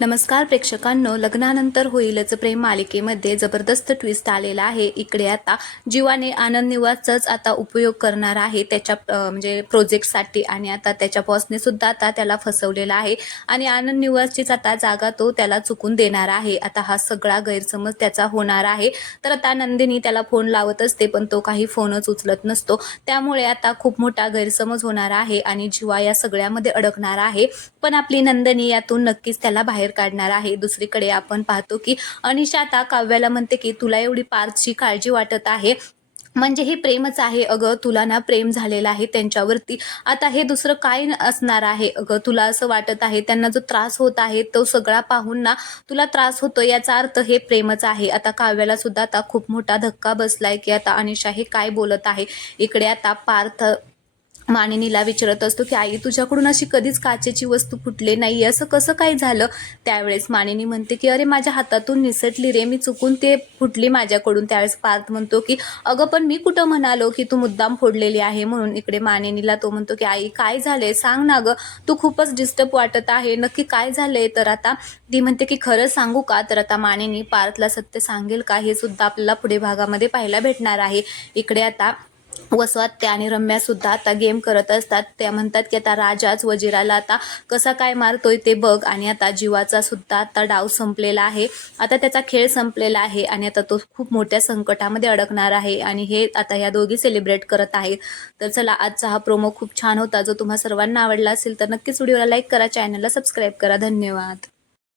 नमस्कार प्रेक्षकांनो लग्नानंतर होईलच प्रेम मालिकेमध्ये जबरदस्त ट्विस्ट आलेला आहे. इकडे आता जीवाने आनंद निवासचाच आता उपयोग करणार आहे. त्याच्या म्हणजे प्रोजेक्टसाठी आणि आता त्याच्या बॉसने सुद्धा आता त्याला फसवलेला आहे. आणि आनंद निवासचीच आता जागा तो त्याला चुकून देणार आहे. आता हा सगळा गैरसमज त्याचा होणार आहे. तर आता नंदिनी त्याला फोन लावत असते पण तो काही फोनच उचलत नसतो. त्यामुळे आता खूप मोठा गैरसमज होणार आहे आणि जीवा या सगळ्यामध्ये अडकणार आहे. पण आपली नंदिनी यातून नक्कीच त्याला बाहेर काढणार आहे. दुसरीकडे आपण पाहतो की अनिशा आता काव्याला म्हणते की तुला एवढी पार्थची काळजी वाटत आहे. म्हणजे हे प्रेमच आहे. अगं तुला ना प्रेम झालेलं आहे त्यांच्यावरती. आता हे दुसरं काय न- असणार आहे? अगं तुला असं वाटत आहे. त्यांना जो त्रास होत आहे तो सगळा पाहून ना तुला त्रास होतो याचा अर्थ हे प्रेमच आहे. आता काव्याला सुद्धा आता खूप मोठा धक्का बसलाय की आता अनिशा हे काय बोलत आहे. इकडे आता पार्थ मानिनीला विचारत असतो की आई तुझ्याकडून अशी कधीच काचेची वस्तू फुटली नाही असं कसं काय झालं? त्यावेळेस मानिनी म्हणते की अरे माझ्या हातातून निसटली रे. मी चुकून ते फुटली माझ्याकडून. त्यावेळेस पार्थ म्हणतो की अगं पण मी कुठं म्हणालो की तू मुद्दाम फोडलेली आहे? म्हणून इकडे मानिनीला तो म्हणतो की आई काय झालंय? सांग ना गं. तू खूपच डिस्टर्ब वाटत आहे. नक्की काय झालंय? तर आता ती म्हणते की खरं सांगू का? तर आता मानिनी पार्थला सत्य सांगेल का? हे सुद्धा आपल्याला पुढे भागामध्ये पाहायला भेटणार आहे. इकडे आता वसवात्या आणि रम्या सुद्धा आता गेम करत असतात. त्या म्हणतात की आता राजाच वजिराला आता कसा काय मारतोय ते बघ. आणि आता जीवाचा सुद्धा आता डाव संपलेला आहे. आता त्याचा खेळ संपलेला आहे आणि आता तो खूप मोठ्या संकटामध्ये अडकणार आहे. आणि हे आता ह्या दोघी सेलिब्रेट करत आहेत. तर चला आजचा हा प्रोमो खूप छान होता. जो तुम्हा सर्वांना आवडला असेल तर नक्कीच व्हिडिओला लाईक करा. चॅनलला सबस्क्राईब करा. धन्यवाद.